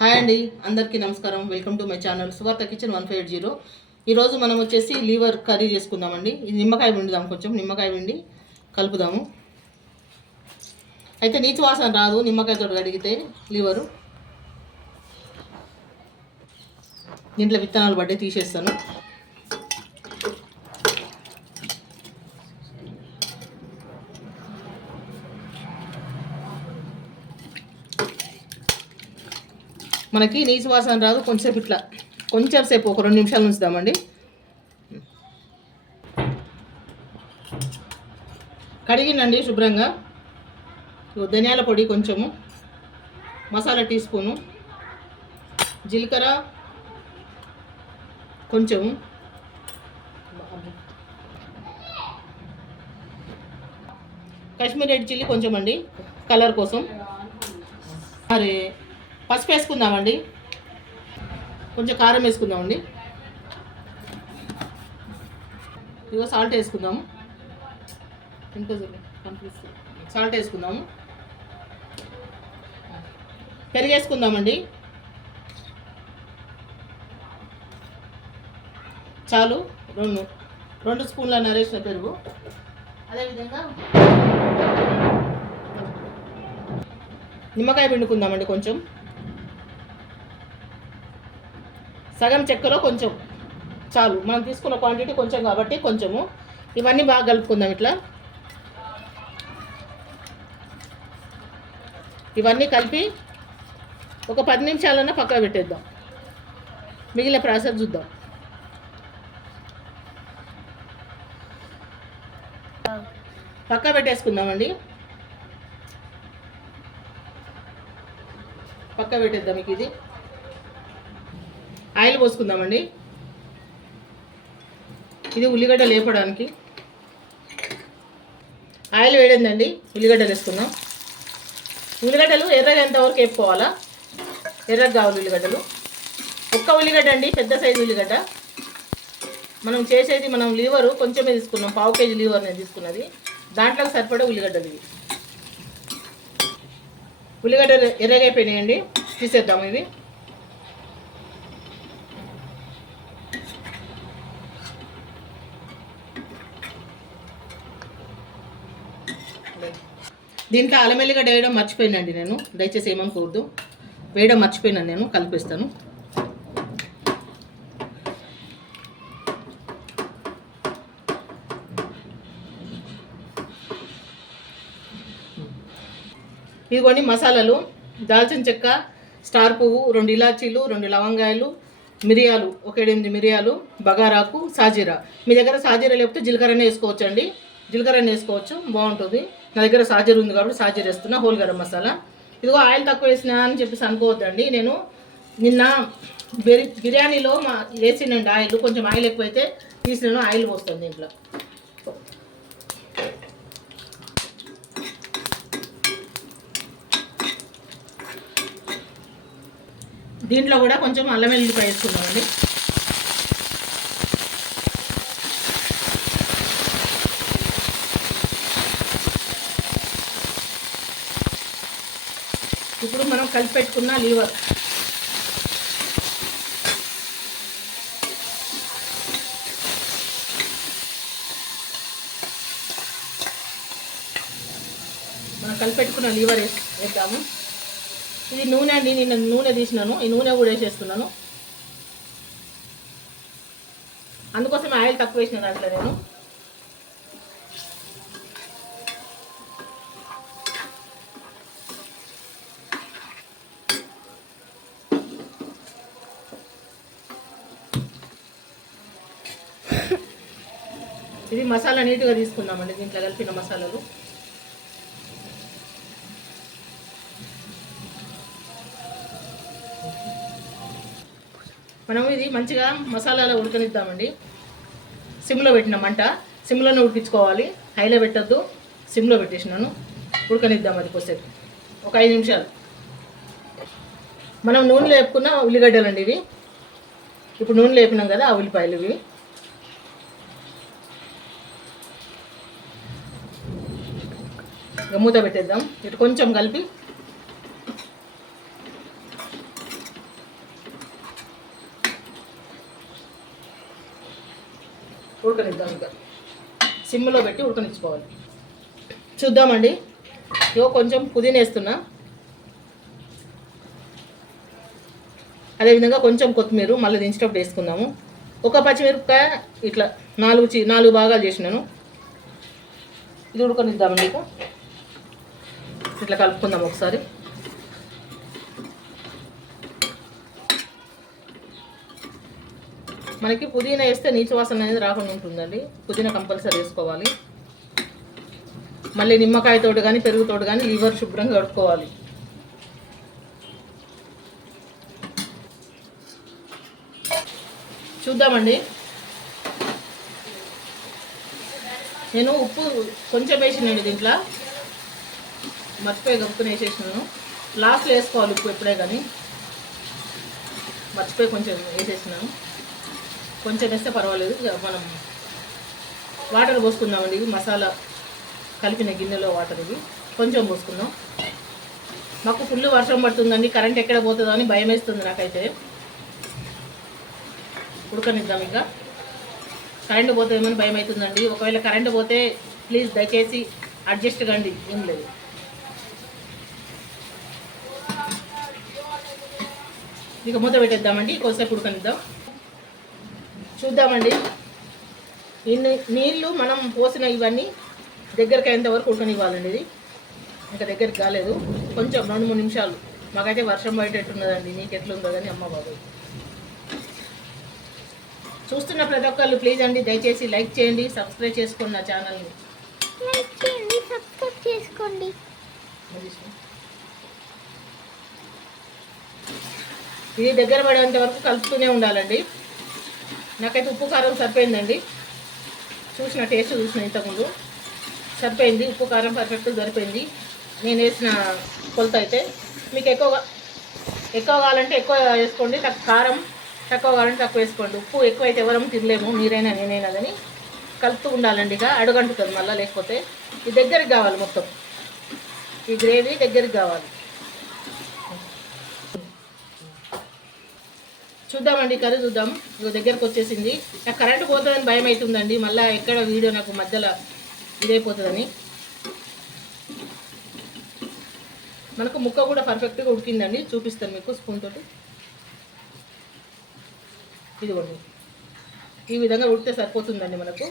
Hi అండి, అందరికీ నమస్కారం. వెల్కమ్ టు మై ఛానల్ సువార్త కిచెన్ 150. ఈరోజు మనం వచ్చేసి లివర్ కర్రీ చేసుకుందామండి. ఇది నిమ్మకాయ పిండుదాం, కొంచెం నిమ్మకాయ పిండి కలుపుదాము. అయితే నీచు వాసన రాదు నిమ్మకాయతో కడిగితే లివరు. దీంట్లో విత్తనాలు పడ్డే తీసేస్తాను. మనకి నీచు వాసన రాదు. కొంచెంసేపు ఇట్లా కొంచెం సేపు ఒక 2 నిమిషాలు ఉంచుదామండి. కడిగినండి శుభ్రంగా. ధనియాల పొడి కొంచెము, మసాలా టీ స్పూను, జీలకర్ర కొంచెము, కాశ్మీరీ రెడ్ చిల్లీ కొంచెం అండి కలర్ కోసం. అరే పసుపు వేసుకుందామండి, కొంచెం కారం వేసుకుందామండి, ఇదిగో సాల్ట్ వేసుకుందాము, ఇంకా సాల్ట్ వేసుకుందాము, పెరుగు వేసుకుందామండి. చాలు, 2 స్పూన్ల నరేసిన పెరుగు. అదేవిధంగా నిమ్మకాయ పిండుకుందామండి, కొంచెం సగం చెక్కలో కొంచెం చాలు. మనం తీసుకున్న క్వాంటిటీ కొంచెం కాబట్టి కొంచెము. ఇవన్నీ బాగా కలుపుకుందాం. ఇట్లా ఇవన్నీ కలిపి ఒక 10 నిమిషాలన్నా పక్కన పెట్టేద్దాం. మిగిలిన ప్రాసెస్ చూద్దాం. పక్క పెట్టేసుకుందామండి, పక్క పెట్టేద్దాం. మీకు ఇది ఆయిల్ పోసుకుందామండి. ఇది ఉల్లిగడ్డలు వేపడానికి. ఆయిల్ వేడిందండి, ఉల్లిగడ్డలు వేసుకుందాం. ఉల్లిగడ్డలు ఎర్రగా ఎంతవరకు వేపుకోవాలా? ఎర్రగా కావాలి ఉల్లిగడ్డలు. ఒక్క ఉల్లిగడ్డ అండి, పెద్ద సైజు ఉల్లిగడ్డ. మనం చేసేది మనం లివరు కొంచెమే తీసుకున్నాం, 1/2 కేజీ లివర్ నేను తీసుకున్నది. దాంట్లోకి సరిపడే ఉల్లిగడ్డలు ఇవి. ఉల్లిగడ్డలు ఎర్రగా అయిపోయినాయండి, తీసేద్దాం ఇవి. దీంట్లో అల్లం ఎల్లిగడ్డ వేయడం మర్చిపోయినండి నేను, దయచేసి ఏమనుకోవద్దు. వేయడం మర్చిపోయినాను నేను, కలిపేస్తాను. ఇదిగోండి మసాలాలు: దాల్చిన చెక్క, స్టార్ పువ్వు, 2 ఇలాచీలు, 2 లవంగాయలు, మిరియాలు, 8 మిరియాలు, బగారాకు, సాజీరా. మీ దగ్గర సాజీరా లేకపోతే జీలకర్రనే వేసుకోవచ్చు అండి, జీలకర్రనే వేసుకోవచ్చు, బాగుంటుంది. నా దగ్గర సాజీర ఉంది కాబట్టి సాజీర వేస్తున్నా. హోల్ గరం మసాలా. ఇదిగో ఆయిల్ తక్కువ వేసినా అని చెప్పేసి అనుకోవద్దండి. నేను నిన్న బిర్యానీలో వేసినండి ఆయిల్, కొంచెం ఆయిల్ ఎక్కువైతే తీసినాను, ఆయిల్ పోస్తుంది దీంట్లో. దీంట్లో కూడా కొంచెం అల్లం వెల్లుల్లిపాయ వేసుకున్నామండి. ఇప్పుడు మనం కలిపి పెట్టుకున్న లివర్ వేద్దాము. ఇది నూనె అండి, నేను నూనె తీసినాను, ఈ నూనె కూడా వేసేస్తున్నాను. అందుకోసం ఆయిల్ తక్కువ వేసిన దాంట్లో నేను. ఇది మసాలా నీట్గా తీసుకుందామండి, దీంట్లో కలిపిన మసాలాలు. మనం ఇది మంచిగా మసాలాలో ఉడకనిద్దామండి. సిమ్లో పెట్టిన మంట, సిమ్లోనే ఉడికించుకోవాలి, హైలో పెట్టద్దు. సిమ్లో పెట్టేసినాను, ఉడకనిద్దాం అది కొద్దిసేపు, ఒక 5 నిమిషాలు. మనం నూనెలో వేపుకున్న ఉల్లిగడ్డలు అండి ఇవి. ఇప్పుడు నూనెలో వేపినాం కదా, ఆ ఉల్లిపాయలు ఇవి. మూత పెట్టేద్దాం. ఇటు కొంచెం కలిపి ఉడకనిద్దాం. ఇంకా సిమ్లో పెట్టి ఉడకనిచ్చుకోవాలి. చూద్దామండి. ఇగో కొంచెం పుదీనా వేస్తున్నా, అదేవిధంగా కొంచెం కొత్తిమీర మళ్ళీ దించేటప్పుడు వేసుకుందాము. ఒక పచ్చిమిరపకాయ ఇట్లా 4 భాగాలు చేసినాను. ఇది ఉడకనిద్దామండి. ఇట్లా కలుపుకుందాం ఒకసారి. మనకి పుదీనా వేస్తే నీచు వాసన అనేది రాకుండా ఉంటుందండి. పుదీనా కంపల్సరీ వేసుకోవాలి. మళ్ళీ నిమ్మకాయతోటి కానీ పెరుగుతోటి కానీ లివర్ శుభ్రంగా కడుక్కోవాలి. చూద్దామండి. నేను ఉప్పు కొంచెం వేసినాను దీంట్లో, మర్చిపోయి గప్పుకుని వేసేసినాను. లాస్ట్లో వేసుకోవాలి ఉప్పు ఎప్పుడే కానీ, మర్చిపోయి కొంచెం వేసేసినాను. కొంచెం వేస్తే పర్వాలేదు. మనం వాటర్ పోసుకుందామండి. ఇవి మసాలా కలిపిన గిన్నెలో వాటర్ ఇవి కొంచెం పోసుకుందాం. మాకు ఫుల్ వర్షం పడుతుందండి, కరెంట్ ఎక్కడ పోతుందో అని భయం వేస్తుంది నాకైతే. ఉడకనిద్దాం. ఇంకా కరెంటు పోతుందేమని భయం అవుతుందండి. ఒకవేళ కరెంటు పోతే ప్లీజ్ దయచేసి అడ్జస్ట్ కండి, ఏం లేదు. ఇక మూత పెట్టేద్దామండి, కొద్దిసేపు ఉడకనిద్దాం. చూద్దామండి. ఇన్ని నీళ్ళు మనం పోసిన ఇవన్నీ దగ్గరికి అయ్యేంత వరకు ఉడకనివ్వాలండి. ఇది ఇంకా దగ్గరికి కాలేదు, కొంచెం 2-3 నిమిషాలు. మాకైతే వర్షం బయటట్టున్నదండి, మీకు ఎట్లుందో కానీ అమ్మ బాబాయ్. చూస్తున్న ప్రతి ఒక్కళ్ళు ప్లీజ్ అండి దయచేసి లైక్ చేయండి, సబ్స్క్రైబ్ చేసుకోండి నా ఛానల్ని. లైక్ చేయండి, సబ్స్క్రైబ్ చేసుకోండి. ఇది దగ్గర పడేంత వరకు కలుపుతూనే ఉండాలండి. నాకైతే ఉప్పు కారం సరిపోయిందండి. టేస్ట్ చూసిన ఇంతకుముందు సరిపోయింది. ఉప్పు కారం పర్ఫెక్ట్ సరిపోయింది. నేను వేసిన కొలత అయితే. మీకు ఎక్కువ కావాలంటే ఎక్కువ వేసుకోండి, కారం తక్కువ కావాలంటే తక్కువ వేసుకోండి. ఉప్పు ఎక్కువ అయితే ఎవరం తినలేము, మీరైనా నేనైనా కానీ. కలుపుతూ ఉండాలండి. ఇక అడుగంటుతుంది మళ్ళీ, లేకపోతే ఇది దగ్గరికి కావాలి. మొత్తం ఈ గ్రేవీ దగ్గరికి కావాలి. చూద్దామండి, కర్రీ చూద్దాం. ఇక దగ్గరకు వచ్చేసింది. నాకు కరెంటు పోతుందని భయం అవుతుందండి, మళ్ళీ ఎక్కడ వీడియో నాకు మధ్యలో ఇదైపోతుందని. మనకు ముక్క కూడా పర్ఫెక్ట్గా ఉడికిందండి. చూపిస్తాను మీకు స్పూన్ తోటి. ఇదిగోండి, ఈ విధంగా ఉడితే సరిపోతుందండి మనకు.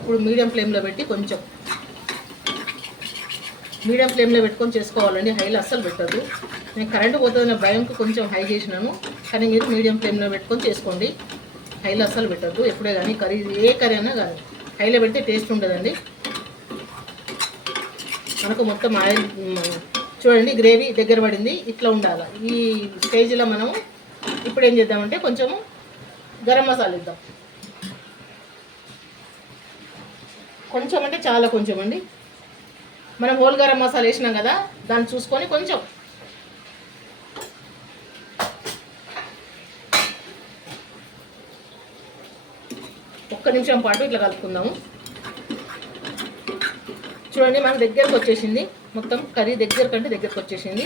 ఇప్పుడు మీడియం ఫ్లేమ్లో పెట్టి కొంచెం మీడియం ఫ్లేమ్లో పెట్టుకొని చేసుకోవాలండి. హైలో అస్సలు పెట్టద్దు. నేను కరెంటు పోతుందనే భయంకు కొంచెం హై చేసినాను, కానీ మీరు మీడియం ఫ్లేమ్లో పెట్టుకొని చేసుకోండి. హైలో అస్సలు పెట్టద్దు ఎప్పుడే కానీ. కర్రీ ఏ కర్రీ అయినా కానీ హైలో పెడితే టేస్ట్ ఉండదండి. మనకు మొత్తం ఆయిల్ చూడండి, గ్రేవీ దగ్గర పడింది. ఇట్లా ఉండాలి. ఈ స్టేజ్లో మనం ఇప్పుడు ఏం చేద్దామంటే కొంచెము గరం మసాలా ఇద్దాం. కొంచెం అంటే చాలా కొంచెం అండి. మనం హోల్ గరం మసాలా వేసినాం కదా, దాన్ని చూసుకొని కొంచెం. ఒక్క నిమిషం పాటు ఇట్లా కలుపుకుందాము. చూడండి, మనకు దగ్గరకు వచ్చేసింది. మొత్తం కర్రీ దగ్గరకు వచ్చేసింది.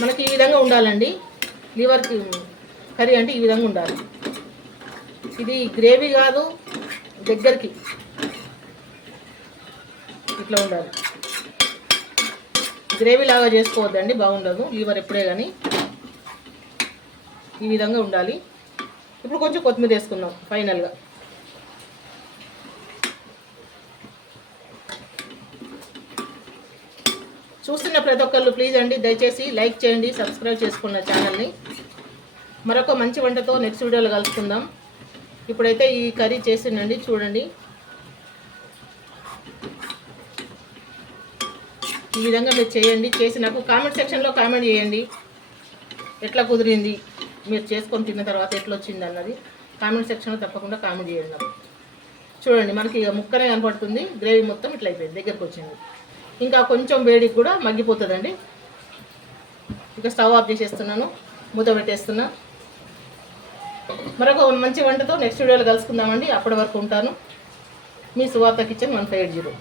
మనకి ఈ విధంగా ఉండాలండి. లివర్ కర్రీ అంటే ఈ విధంగా ఉండాలి. ఇది గ్రేవీ కాదు, దగ్గరికి ఇట్లా ఉండాలి. గ్రేవీ లాగా చేసుకోవద్దండి, బాగుండదు లివర్ ఎప్పుడే కానీ. ఈ విధంగా ఉండాలి. ఇప్పుడు కొంచెం కొత్తిమీర వేసుకుందాం ఫైనల్గా. చూస్తున్న ప్రతి ఒక్కళ్ళు ప్లీజ్ అండి దయచేసి లైక్ చేయండి, సబ్స్క్రైబ్ చేసుకున్న ఛానల్ని. మరొక మంచి వంటతో నెక్స్ట్ వీడియోలో కలుసుకుందాం. ఇప్పుడైతే ఈ కర్రీ చేసిందండి, చూడండి. ఈ విధంగా మీరు చేయండి. చేసి నాకు కామెంట్ సెక్షన్లో కామెంట్ చేయండి, ఎట్లా కుదిరింది, మీరు చేసుకొని తిన్న తర్వాత ఎట్లా వచ్చింది అన్నది కామెంట్ సెక్షన్లో తప్పకుండా కామెంట్ చేయండి నాకు. చూడండి, మనకి ఇక ముక్కనే కనపడుతుంది. గ్రేవీ మొత్తం ఇట్లా అయిపోయింది, దగ్గరకు వచ్చింది. ఇంకా కొంచెం వేడికి కూడా మగ్గిపోతుందండి. ఇక స్టవ్ ఆఫ్ చేసేస్తున్నాను, మూత పెట్టేస్తున్నా. మరొక మంచి వంటతో నెక్స్ట్ వీడియోలో కలుసుకుందామండి. అప్పటి వరకు ఉంటాను. మీ సువార్త కిచెన్ 150.